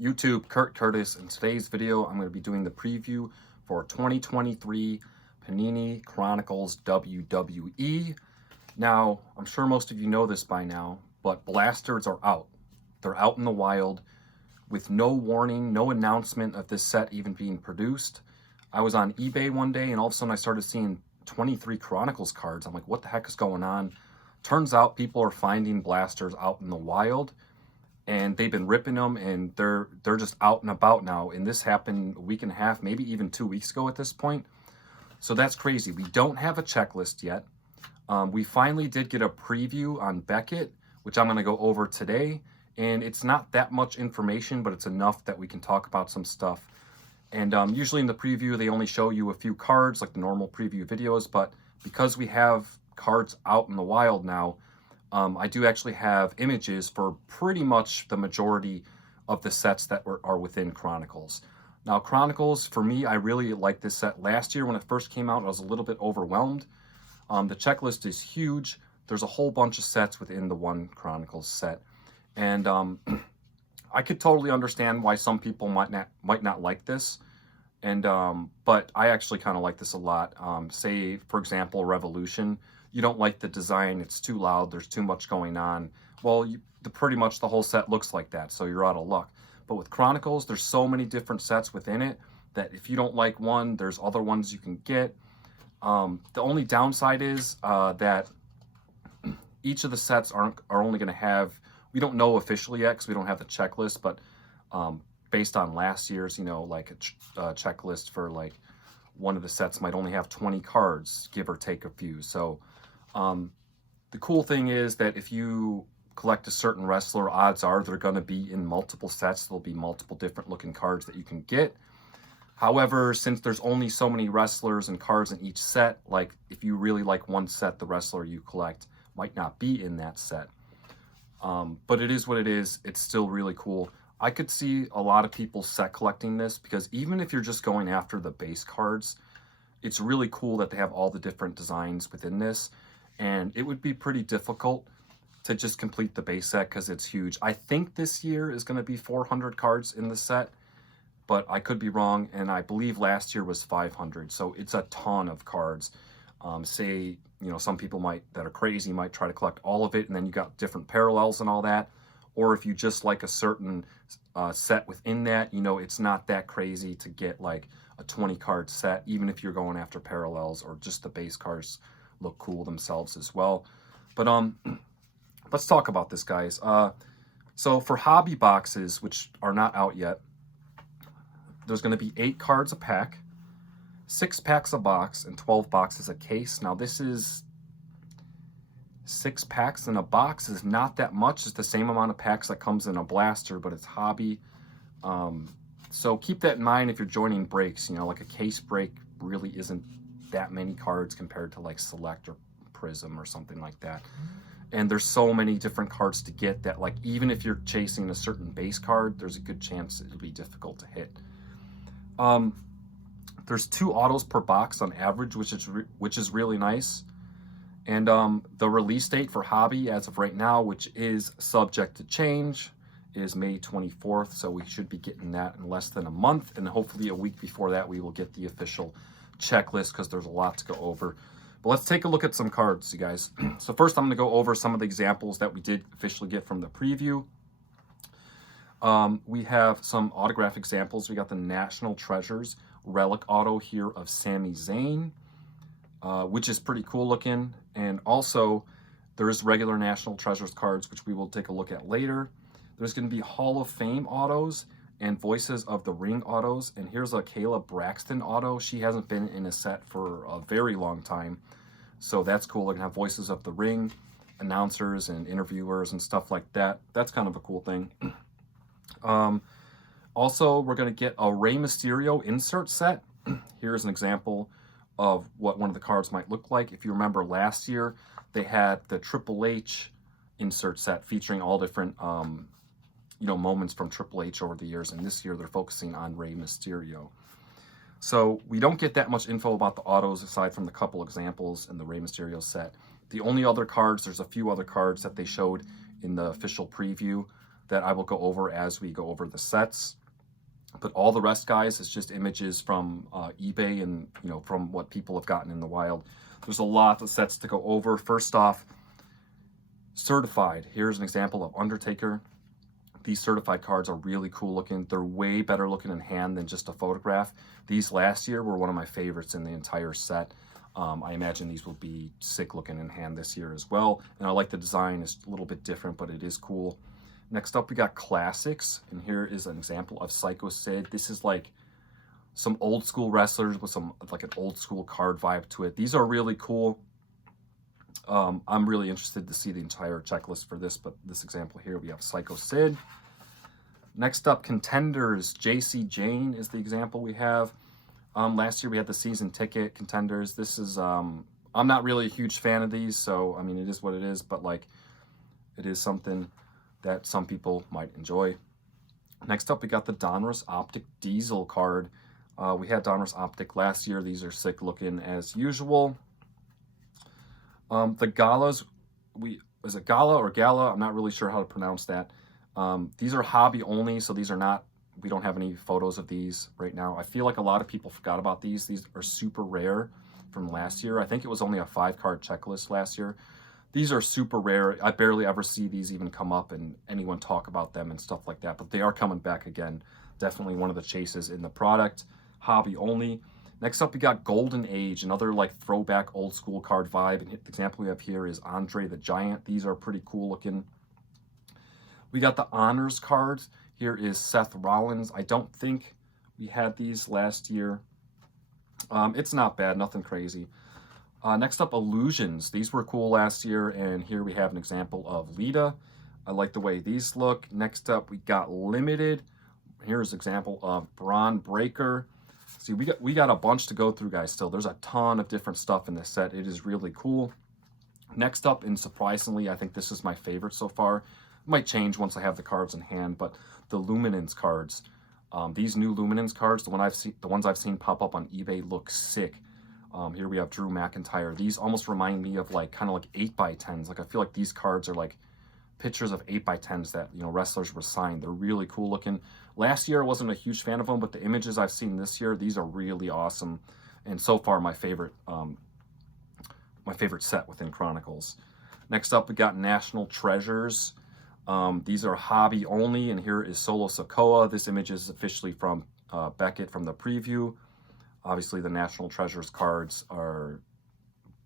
YouTube, Kurt Curtis. In today's video, I'm going to be doing the preview for 2023 Panini Chronicles WWE. Now, I'm sure most of you know this by now, but blasters are out. They're out in the wild with no warning, no announcement of this set even being produced. I was on eBay one day and all of a sudden I started seeing 23 Chronicles cards. I'm like, what the heck is going on? Turns out people are finding blasters out in the wild, and they've been ripping them, and they're just out and about now. And this happened a week and a half, maybe even 2 weeks ago at this point. So that's crazy. We don't have a checklist yet. We finally did get a preview on Beckett, which I'm going to go over today. And it's not that much information, but it's enough that we can talk about some stuff. And usually in the preview, they only show you a few cards, like the normal preview videos. But because we have cards out in the wild now, I do actually have images for pretty much the majority of the sets that are within Chronicles. Now, Chronicles, for me, I really like this set. Last year when it first came out, I was a little bit overwhelmed. The checklist is huge. There's a whole bunch of sets within the one Chronicles set. And I could totally understand why some people might not like this. And but I actually kind of like this a lot. Say, for example, Revolution. You don't like the design, it's too loud, there's too much going on. Well, pretty much the whole set looks like that, so you're out of luck. But with Chronicles, there's so many different sets within it that if you don't like one, there's other ones you can get. The only downside is that each of the sets are only going to have, we don't know officially yet because we don't have the checklist, but based on last year's, like a checklist for like one of the sets might only have 20 cards, give or take a few. So the cool thing is that if you collect a certain wrestler, odds are they're going to be in multiple sets. There'll be multiple different looking cards that you can get. However, since there's only so many wrestlers and cards in each set, like if you really like one set, the wrestler you collect might not be in that set. But it is what it is. It's still really cool. I could see a lot of people set collecting this because even if you're just going after the base cards, it's really cool that they have all the different designs within this. And it would be pretty difficult to just complete the base set because it's huge. I think this year is going to be 400 cards in the set, but I could be wrong. And I believe last year was 500. So it's a ton of cards. Say, some people that are crazy might try to collect all of it, and then you got different parallels and all that. Or if you just like a certain set within that, it's not that crazy to get like a 20 card set, even if you're going after parallels, or just the base cards look cool themselves as well. But let's talk about this, guys. So for hobby boxes, which are not out yet, there's going to be 8 cards a pack, 6 packs a box, and 12 boxes a case. Now this is 6 packs in a box is not that much. It's the same amount of packs that comes in a blaster, but it's hobby. So keep that in mind if you're joining breaks. Like a case break really isn't that many cards compared to like Select or Prism or something like that. And there's so many different cards to get that, like, even if you're chasing a certain base card, there's a good chance it'll be difficult to hit. There's 2 autos per box on average, which is really nice. And the release date for hobby as of right now, which is subject to change, is May 24th. So we should be getting that in less than a month. And hopefully a week before that, we will get the official checklist because there's a lot to go over. But let's take a look at some cards, you guys. So first, I'm going to go over some of the examples that we did officially get from the preview. We have some autograph examples. We got the National Treasures relic auto here of Sami Zayn, which is pretty cool looking. And also, there's regular National Treasures cards, which we will take a look at later. There's going to be Hall of Fame autos and Voices of the Ring autos. And here's a Kayla Braxton auto. She hasn't been in a set for a very long time. So that's cool. We're going to have Voices of the Ring, announcers and interviewers and stuff like that. That's kind of a cool thing. Also, we're going to get a Rey Mysterio insert set. Here's an example of what one of the cards might look like. If you remember last year, they had the Triple H insert set featuring all different moments from Triple H over the years, and this year they're focusing on Rey Mysterio. So we don't get that much info about the autos aside from the couple examples in the Rey Mysterio set. The only other cards, there's a few other cards that they showed in the official preview. that I will go over as we go over the sets. But all the rest, guys, is just images from eBay and, you know, from what people have gotten in the wild. There's a lot of sets to go over. First off, certified. Here's an example of Undertaker. These certified cards are really cool looking. They're way better looking in hand than just a photograph. These last year were one of my favorites in the entire set. I imagine these will be sick looking in hand this year as well. And I like the design. It's a little bit different, but it is cool. Next up, we got classics. And here is an example of Psycho Sid. This is like some old school wrestlers with some like an old school card vibe to it. These are really cool. I'm really interested to see the entire checklist for this, but this example here, we have Psycho Sid. Next up, Contenders. JC Jane is the example we have. Last year we had the season ticket Contenders. This is, I'm not really a huge fan of these, so I mean, it is what it is, but like, it is something that some people might enjoy. Next up, we got the Donruss Optic Diesel card. We had Donruss Optic last year. These are sick looking as usual. The Galas, is it Gala or Gala? I'm not really sure how to pronounce that. These are hobby only, so these are not, we don't have any photos of these right now. I feel like a lot of people forgot about these. These are super rare from last year. I think it was only a 5-card checklist last year. These are super rare. I barely ever see these even come up and anyone talk about them and stuff like that, but they are coming back again. Definitely one of the chases in the product, hobby only. Next up, we got Golden Age, another like throwback old school card vibe. And the example we have here is Andre the Giant. These are pretty cool looking. We got the Honors cards. Here is Seth Rollins. I don't think we had these last year. It's not bad, nothing crazy. Next up, Illusions. These were cool last year, and here we have an example of Lita. I like the way these look. Next up, we got Limited. Here's an example of Braun Breaker. See, we got a bunch to go through, guys, still. There's a ton of different stuff in this set. It is really cool. Next up, and surprisingly, I think this is my favorite so far. It might change once I have the cards in hand, but the Luminance cards. These new Luminance cards, the ones I've seen pop up on eBay, look sick. Here we have Drew McIntyre. These almost remind me of like kind of like 8x10s. Like I feel like these cards are like pictures of 8x10s that, you know, wrestlers were signed. They're really cool looking. Last year I wasn't a huge fan of them, but the images I've seen this year, these are really awesome. And so far my favorite set within Chronicles. Next up, we got National Treasures. These are hobby only, and here is Solo Sikoa. This image is officially from Beckett from the preview. Obviously, the National Treasures cards are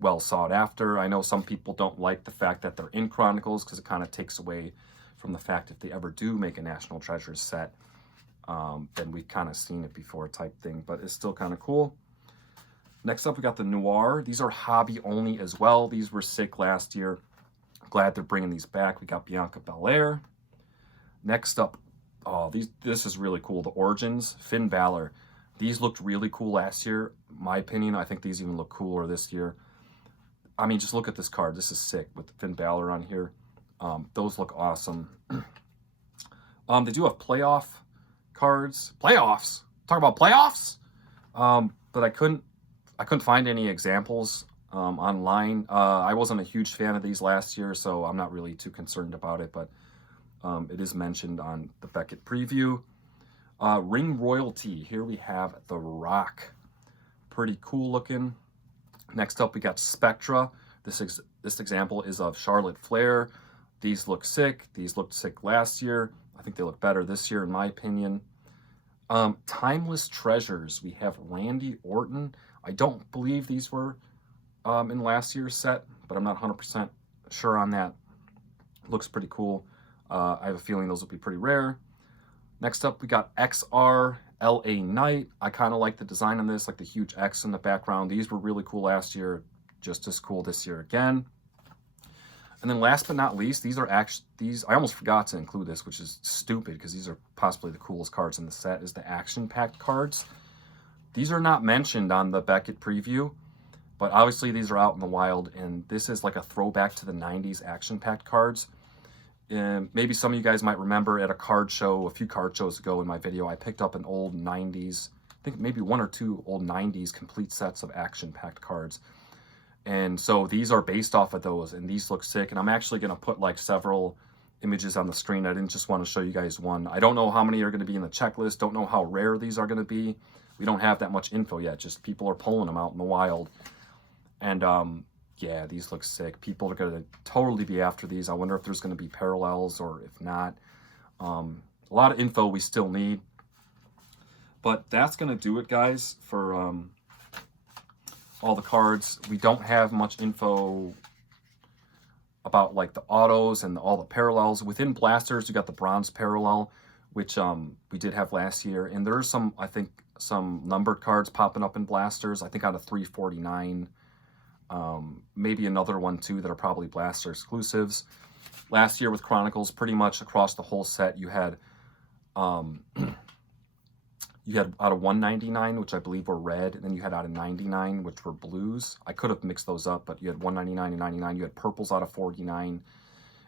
well sought after. I know some people don't like the fact that they're in Chronicles because it kind of takes away from the fact if they ever do make a National Treasures set, then we've kind of seen it before type thing, but it's still kind of cool. Next up, we got the Noir. These are hobby only as well. These were sick last year. Glad they're bringing these back. We got Bianca Belair. Next up, this is really cool. The Origins, Finn Balor. These looked really cool last year. In my opinion, I think these even look cooler this year. I mean, just look at this card. This is sick with Finn Balor on here. Those look awesome. They do have playoff cards. Playoffs. Talk about playoffs. But I couldn't find any examples online. I wasn't a huge fan of these last year, so I'm not really too concerned about it, but it is mentioned on the Beckett preview. Ring Royalty. Here we have The Rock. Pretty cool looking. Next up, we got Spectra. This example is of Charlotte Flair. These look sick. These looked sick last year. I think they look better this year, in my opinion. Timeless Treasures. We have Randy Orton. I don't believe these were in last year's set, but I'm not 100% sure on that. Looks pretty cool. I have a feeling those will be pretty rare. Next up, we got XR LA Knight. I kind of like the design on this, like the huge X in the background. These were really cool last year, just as cool this year again. And then last but not least, these I almost forgot to include this, which is stupid because these are possibly the coolest cards in the set, is the action-packed cards. These are not mentioned on the Beckett preview, but obviously these are out in the wild, and this is like a throwback to the 90s action-packed cards. And maybe some of you guys might remember at a card show, a few card shows ago in my video, I picked up an old 90s, I think maybe 1 or 2 old 90s complete sets of action-packed cards. And so these are based off of those, and these look sick. And I'm actually going to put like several images on the screen. I didn't just want to show you guys one. I don't know how many are going to be in the checklist. Don't know how rare these are going to be. We don't have that much info yet. Just people are pulling them out in the wild. And yeah, these look sick. People are going to totally be after these. I wonder if there's going to be parallels or if not. A lot of info we still need. But that's going to do it, guys, for all the cards. We don't have much info about like the autos and all the parallels. Within blasters, you got the bronze parallel, which we did have last year. And there's some, I think, some numbered cards popping up in blasters. I think out of 349. Maybe another one too that are probably blaster exclusives. Last year with Chronicles, pretty much across the whole set, you had you had out of 199, which I believe were red, and then you had out of 99, which were blues. I could have mixed those up, but you had 199 and 99. You had purples out of 49,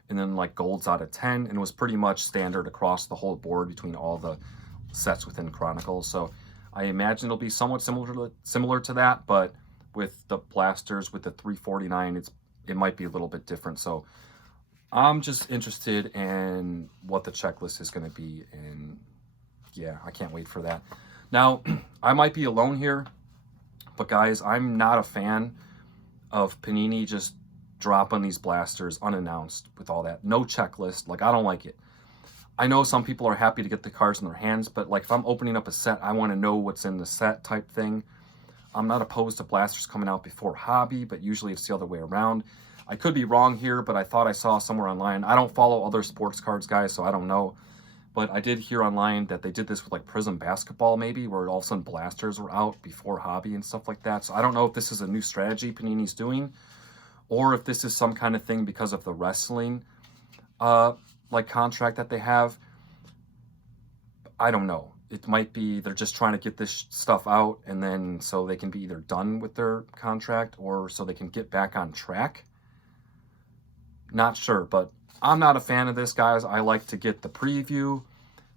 and then like golds out of 10, and it was pretty much standard across the whole board between all the sets within Chronicles. So I imagine it'll be somewhat similar to that, but with the blasters, with the 349, it might be a little bit different. So I'm just interested in what the checklist is going to be, and yeah, I can't wait for that. Now, I might be alone here, but guys, I'm not a fan of Panini just dropping these blasters unannounced with all that. No checklist. Like, I don't like it. I know some people are happy to get the cards in their hands, but like if I'm opening up a set, I want to know what's in the set type thing. I'm not opposed to blasters coming out before hobby, but usually it's the other way around. I could be wrong here, but I thought I saw somewhere online. I don't follow other sports cards, guys, so I don't know. But I did hear online that they did this with like Prism basketball maybe, where all of a sudden blasters were out before hobby and stuff like that. So I don't know if this is a new strategy Panini's doing, or if this is some kind of thing because of the wrestling like contract that they have. I don't know. It might be they're just trying to get this stuff out, and then so they can be either done with their contract or so they can get back on track. Not sure, but I'm not a fan of this, guys. I like to get the preview,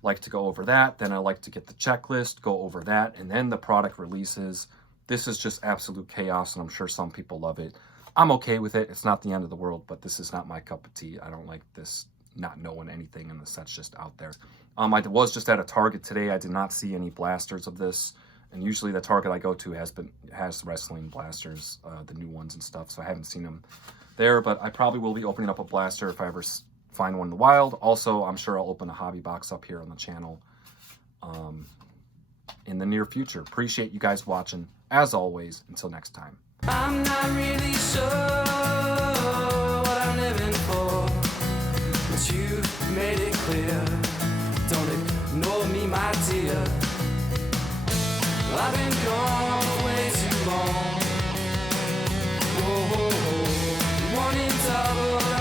like to go over that. Then I like to get the checklist, go over that, and then the product releases. This is just absolute chaos, and I'm sure some people love it. I'm okay with it. It's not the end of the world, but this is not my cup of tea. I don't like this not knowing anything, and the set's just out there. I was just at a Target today. I did not see any blasters of this, and usually the Target I go to has wrestling blasters, the new ones and stuff, so I haven't seen them there, but I probably will be opening up a blaster if I ever find one in the wild. Also, I'm sure I'll open a hobby box up here on the channel in the near future. Appreciate you guys watching. As always, until next time. I'm not really sure what I'm living for, but you made it clear. Don't ignore me, my dear. I've been gone way too long. Whoa, whoa, whoa. One in double.